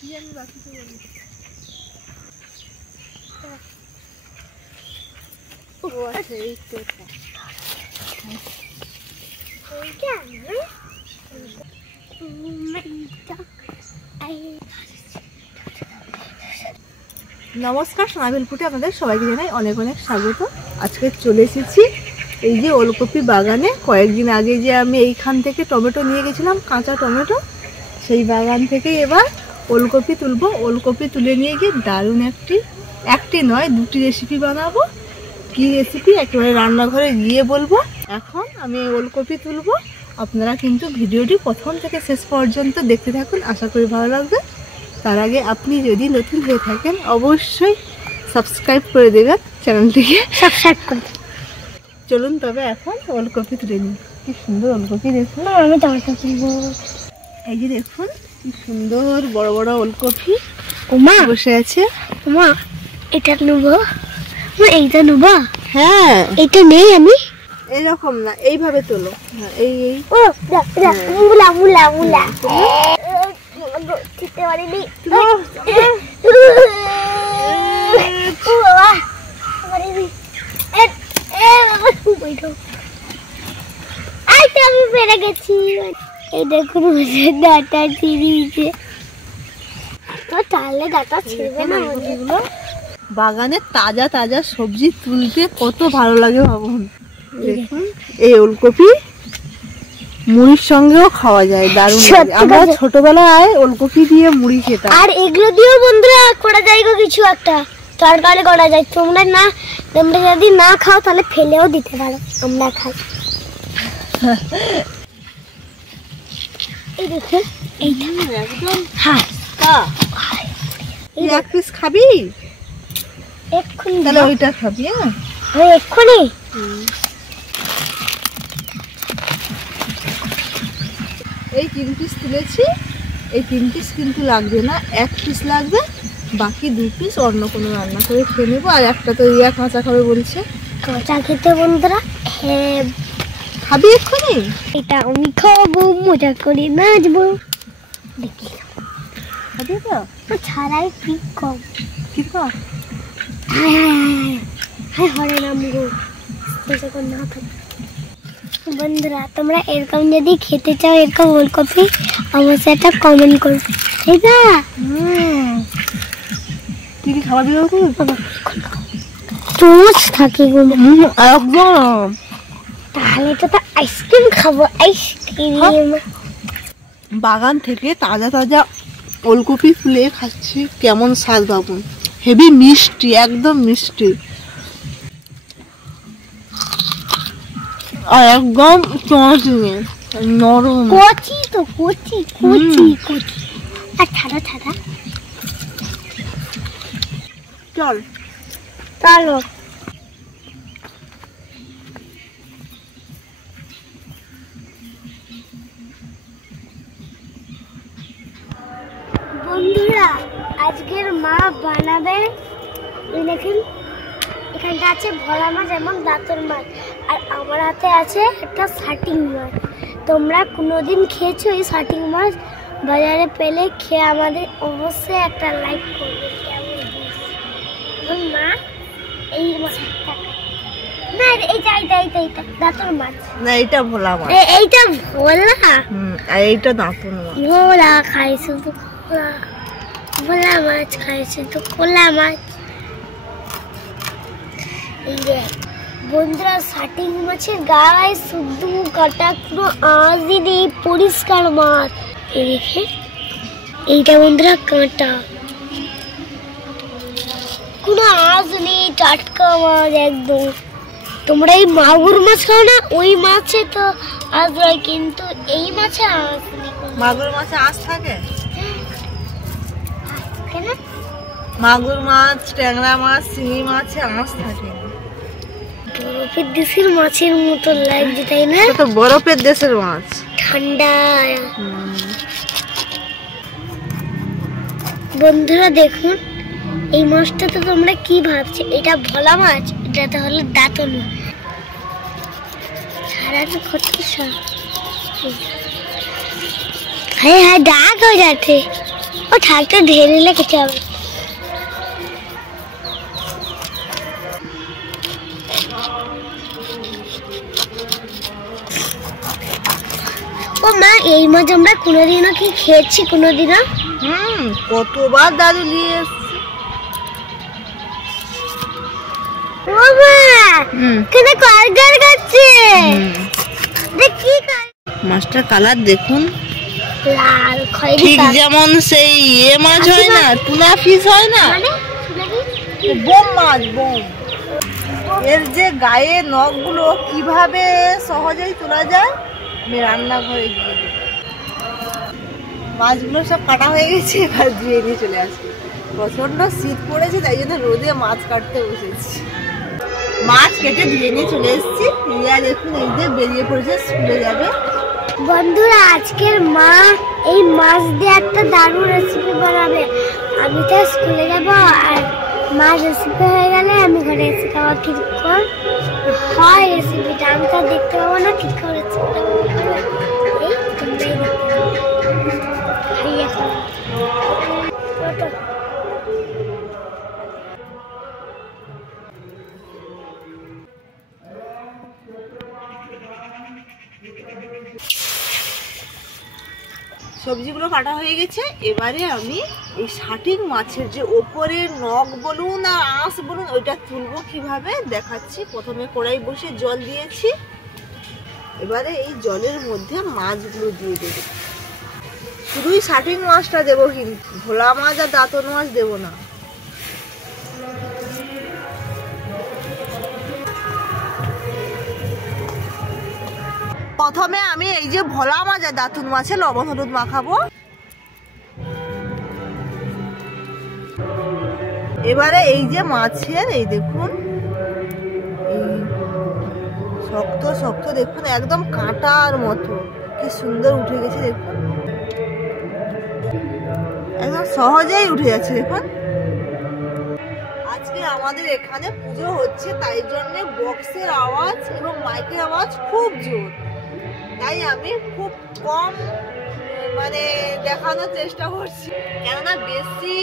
নমস্কার, সোনাবিল ফুটে আপনাদের সবাইকে জানাই অনেক অনেক স্বাগত। আজকে চলে এসেছি এই যে ওলকপি বাগানে। কয়েকদিন আগে যে আমি এইখান থেকে টমেটো নিয়ে গেছিলাম, কাঁচা টমেটো, সেই বাগান থেকে এবার ওলকপি তুলবো। ওলকপি তুলে নিয়ে গিয়ে দারুণ একটি নয় দুটি রেসিপি বানাবো। কি রেসিপি একেবারে রান্নাঘরে গিয়ে বলবো। এখন আমি ওলকপি তুলবো, আপনারা কিন্তু ভিডিওটি প্রথম থেকে শেষ পর্যন্ত দেখতে থাকুন, আশা করি ভালো লাগবে। তার আগে আপনি যদি নতুন হয়ে থাকেন অবশ্যই সাবস্ক্রাইব করে দেবেন, চ্যানেলটিকে সাবস্ক্রাইব করে। চলুন তবে এখন ওলকপি তুলে নিই। কি সুন্দর ওলকপি দেখুন। আমি টমেটো তুলবো। এই যে দেখুন কি সুন্দর বড় বড় ওলকপি ওমা বসে আছে। ওমা এটা নেবো, এইটা নেবো। হ্যাঁ এটা নেই, আমি এইরকম না, এইভাবে তোলো। হ্যাঁ এই ও মুলা মুলা মুলা খেতে পারিনি। আমি পেরে গেছি। এই দেখুন ডাটা ছিঁড়িয়েছে, তাহলে ডাটা ছিঁড়বে না। বাগানে তাজা তাজা সবজি তুলতে কত ভালো লাগে ভাবুন। দেখুন এই ওলকপি মুড়ির সঙ্গেও খাওয়া যায়, দারুণ লাগে। আমরা ছোটবেলায় ওলকপি দিয়ে মুড়ি খেতাম। আর এগুলো দিয়েও বন্ধুরা করা যায় কিছু একটা তরকারি করা যায়। তোমরা যদি না খাও তাহলে ফেলেও দিতে পারো, আমরা খাই। এই দেখুন এইটা একদম হ্যাঁ, এই এক পিস খাবি এক্ষুনি, তাহলে ওইটা খাবি। হ্যাঁ এক্ষুনি। এই 3 পিস তুলেছি, এই 3 পিস কিন্তু লাগবে না, 1 পিস লাগবে। বাকি 2 পিস অন্য কোনো রান্না করে খেয়ে নেবো। আর একটা তো রিয়া কাঁচা খাবে বলছে। কাঁচা খেতে বন্ধুরা। হ্যাঁ খাবি এক্ষুনি? এটা আমি খাবো, মজা করে নাচবো। দেখি খাবি তো? ছাড়াই ঠিক কম ঠিক কম। হ্যাঁ হরে নাম গো না থাকে। বন্ধুরা তোমরা এরকম যদি খেতে চাও, এরকম ওলকপি, অবশ্যই একটা কমেন্ট করবে। ঠিক আছে? তুই কি খাবার দিবি? চুমচ থাকে একদম। তাহলে তো আইসক্রিম খাবো, আইসক্রিম। বাগান থেকে তাজা তাজা ওলকপি ফুলে খাচ্ছি, কেমন স্বাদ ভাবুন। হেভি মিষ্টি, একদম মিষ্টি, আর একদম চড়চড়ে নরম। কচি তো, কচি কচি কচি। আর ছাড়া ছাড়া। চল চলো বন্ধুরা, আজকের মা বানাবে। দেখেন এখানটা আছে ভোলা মাছ এবং দাঁতর মাছ, আর আমার হাতে আছে একটা শাটিং মাছ। তোমরা কোনোদিন খেয়েছো এই শাটিং মাছ? বাজারে পেলে খেয়ে আমাদের অবশ্যই একটা লাইক করবে। কেমন মা এই মাছটা না, এইটা এইটা এইটা এইটা দাঁতর মাছ না, এটা ভোলা মাছ। এইটা ভোলা, আর এইটা দাঁতন মাছ। ভোলা খাই শুধু, ভোলা মাছ খাই শুধু, খোলা মাছ। এই যে বন্ধুরা শাটিং মাছের গায়ে শুধু কাটা, পুরো আঁশই নেই, পরিষ্কার মাছ। এই দেখে এইটা বন্ধুরা কাঁটা, কোনো আঁশ নেই, টাটকা মাছ একদম। তোমরা এই মাগুর মাছ খাও না, ওই মাছে তো আঁশ হয়, কিন্তু এই মাছে আঁশ নেই। মাগুর মাছে আঁশ থাকে? মাগুর মাছ, ট্যাংরা মাছ, শিঙি মাছে আঁশ থাকে। বরফের দেশের মাছের মতো লাগছে, তাই না? তো বরফের দেশের মাছ, ঠান্ডা। বন্ধুরা দেখুন এই মাছটা তো তোমরা কি ভাবছো, এটা ভোলা মাছ, এটা তো হলো দাঁতন মাছ। সারা তো কত হ্যাঁ হ্যাঁ ডাক হয়ে যাচ্ছে। ও ঠাকটা ঢেলে নিলে খেতে হবে। ও মা, এই মাছ আমরা কোনোদিনও কি খেয়েছি কোনোদিনও? কতবার দাদু নিয়ে এসছে। ও মা, কেন কারগার করছে? দেখি মাছটার কালার দেখুন, লাল খয়েরি, ঠিক যেমন সেই মাছ হয় না, টুনা ফিশ হয় না, মানে বোম মাছ, বোম। এর যে গায়ে নখগুলো কিভাবে সহজেই তোলা যায়, আমি রান্নাঘরে গিয়ে দেব। মাছগুলো সব কাটা হয়ে গেছে, এবার ধুয়ে নিয়ে চলে আসবে। প্রচন্ড শীত পড়েছে, তাই জন্য রোদে মাছ কাটতে বসেছি। মাছ কেটে ধুয়ে নিয়ে চলে এসেছি। রিয়া দেখুন এই যে বেরিয়ে পড়েছে, স্কুলে যাবে। বন্ধুরা, আজকের মা এই মাছ দিয়ে একটা দারুণ রেসিপি বানাবে। আমি তো স্কুলে যাব, আর মা রেসিপি হয়ে গেলে আমি ঘরে এসে খাওয়া। কিরকম হয় রেসিপিটা আমি তো দেখতে পাবো না, ঠিক করে রেসিপিটা এই তোমরাই দেখো। সবজিগুলো কাটা হয়ে গেছে। এবারে আমি এই শাটিং মাছের যে ওপরের নখ বলুন আর আঁশ বলুন, ওইটা তুলবো কিভাবে দেখাচ্ছি। প্রথমে কড়াই বসে জল দিয়েছি, এবারে এই জলের মধ্যে মাছগুলো দিয়ে দেবো। শুধুই শাটিং মাছটা দেবো, কিন্তু ভোলা মাছ আর দাঁতন মাছ দেবো না। প্রথমে আমি এই যে ভোলা মাছ আর দাঁতুন মাছে লবণ হলুদ মাখাবো। এবারে এই যে মাছের এই দেখুন, এই শক্ত শক্ত দেখুন, একদম কাঁটার মতো কি সুন্দর উঠে গেছে দেখুন, একদম সহজেই উঠে যাচ্ছে দেখুন। আজকে আমাদের এখানে পুজো হচ্ছে, তাই জন্য বক্সের আওয়াজ এবং মাইকের আওয়াজ খুব জোর, তাই আমি খুব কম মানে দেখানোর চেষ্টা করছি, কেননা বেশি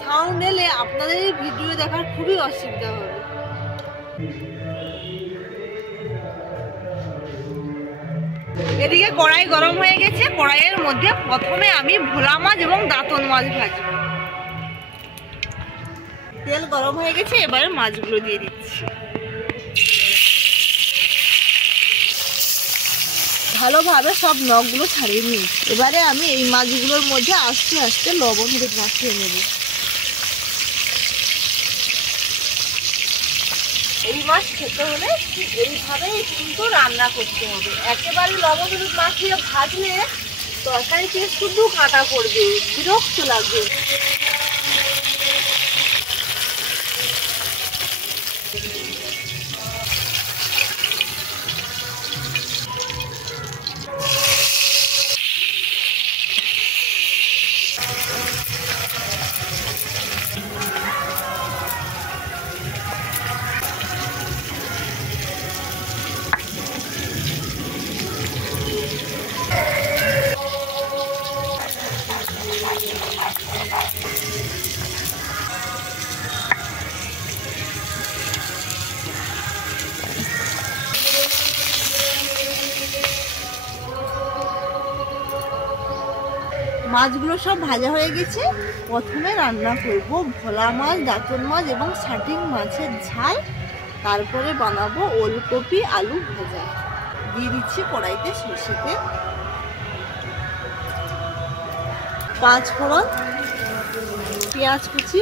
সাউন্ড এলে আপনাদের ভিডিও দেখার খুবই অসুবিধা হবে। এদিকে কড়াই গরম হয়ে গেছে, কড়াইয়ের মধ্যে প্রথমে আমি ভোলা মাছ এবং দাঁতন মাছ ভাজবো। তেল গরম হয়ে গেছে, এবারে মাছগুলো দিয়ে দিচ্ছি। ভালোভাবে সব নখগুলো ছাড়িয়ে নিয়েছি। এবারে আমি এই মাছগুলোর মধ্যে আস্তে আস্তে লবণ হলুদ মাখিয়ে নেব। এই মাছ খেতে হলে এইভাবেই কিন্তু রান্না করতে হবে। একেবারে লবণ হলুদ মাখিয়ে ভাজলে তরকারিতে শুধু কাঁটা পড়বে, বিরক্ত লাগবে। মাছগুলো সব ভাজা হয়ে গেছে। প্রথমে রান্না করব ভোলা মাছ, দাঁতন মাছ এবং শাটিং মাছের ঝাল, তারপরে বানাবো ওলকপি আলু ভাজা। দিয়ে দিচ্ছি কড়াইতে সরষে তেল, 5 ফোড়ন, পেঁয়াজ কুচি,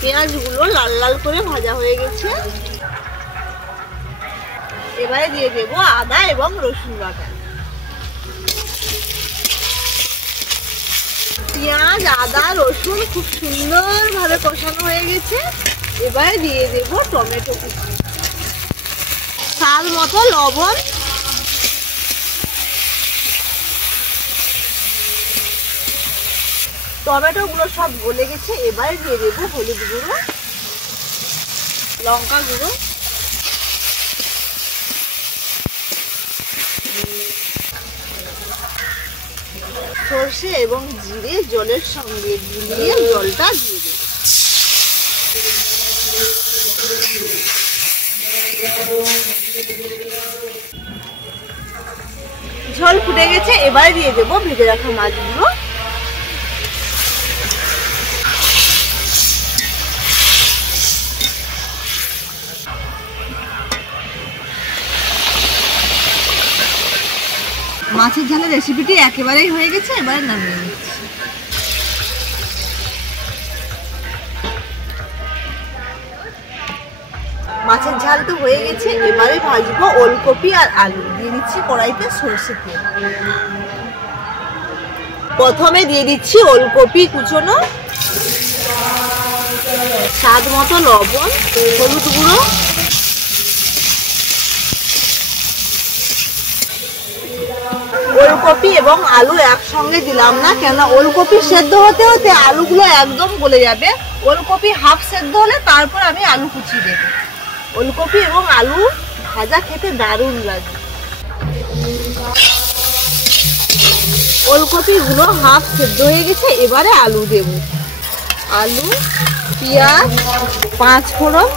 পেঁয়াজগুলো লাল লাল করে ভাজা হয়ে গেছে। এবারে দিয়ে দেব আদা এবং রসুন বাটা। পেঁয়াজ আদা রসুন খুব সুন্দর ভাবে কষানো হয়ে গেছে। এবারে দিয়ে দেব টমেটো কুচি, স্বাদ মতো লবণ, টমেটো গুলো সব গলে গেছে। এবারে দিয়ে দেব হলুদ গুঁড়ো, লঙ্কা গুঁড়ো, সর্ষে এবং জিরে জলের সঙ্গে গুলিয়ে জলটা দিয়ে দেব। ঝোল ফুটে গেছে, এবারে দিয়ে দেবো ভেজে রাখা মাছগুলো। মাছের ঝালের রেসিপিটি একেবারেই হয়ে গেছে, এবারে নামিয়ে নিচ্ছি। মাছের ঝাল তো হয়ে গেছে, এবারে ভাজবো ওলকপি আর আলু। দিয়ে দিচ্ছি কড়াইতে সরষে তেল। প্রথমে দিয়ে দিচ্ছি ওলকপি কুচোনো, স্বাদ মতো লবণ, হলুদ গুঁড়ো, ওলকপি এবং আলু একসঙ্গে দিলাম না, কেন ওলকপি সেদ্ধ হতে হতে আলুগুলো একদম গলে যাবে। ওলকপি হাফ সেদ্ধ হলে তারপর আমি আলু কুচি দেব। ওলকপি এবং আলু ভাজা খেতে দারুণ লাগে। ওলকপিগুলো হাফ সেদ্ধ হয়ে গেছে, এবারে আলু দেব। আলু, পেঁয়াজ, 5 ফোড়ন।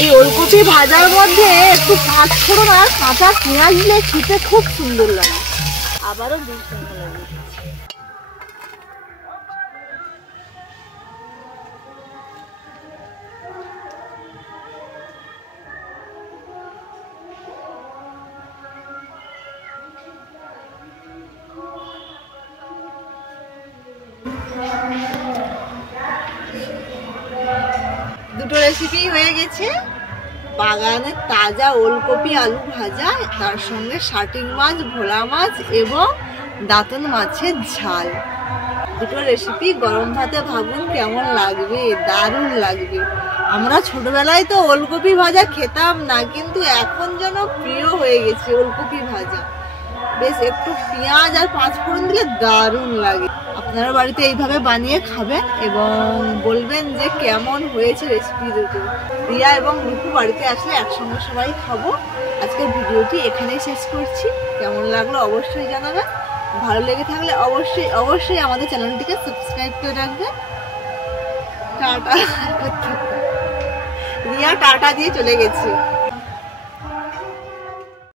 এই ওলকপি ভাজার মধ্যে একটু 5 ফোড়ন আর কাঁচা পেঁয়াজ দিলে খেতে খুব সুন্দর লাগে। আবারও 2 চামচ লাগে। দুটো রেসিপি হয়ে গেছে। বাগানের তাজা ওলকপি আলু ভাজা, তার সঙ্গে শাটিং মাছ, ভোলা মাছ এবং দাঁতন মাছের ঝাল। দুটো রেসিপি গরম ভাতে ভাবুন কেমন লাগবে, দারুণ লাগবে। আমরা ছোটবেলায় তো ওলকপি ভাজা খেতাম না, কিন্তু এখন যেন প্রিয় হয়ে গেছে ওলকপি ভাজা। বেশ একটু পেঁয়াজ আর 5 ফোড়ন দিলে দারুণ লাগে। আপনারা বাড়িতে এইভাবে বানিয়ে খাবেন এবং বলবেন যে কেমন হয়েছে রেসিপি দুটো। রিয়া এবং রূপু বাড়িতে আসলে একসঙ্গে সবাই খাবো। আজকের ভিডিওটি এখানেই শেষ করছি। কেমন লাগলো অবশ্যই জানাবেন। ভালো লেগে থাকলে অবশ্যই আমাদের চ্যানেলটিকে সাবস্ক্রাইব করে রাখবেন। টাটা। রিয়া টাটা দিয়ে চলে গেছে।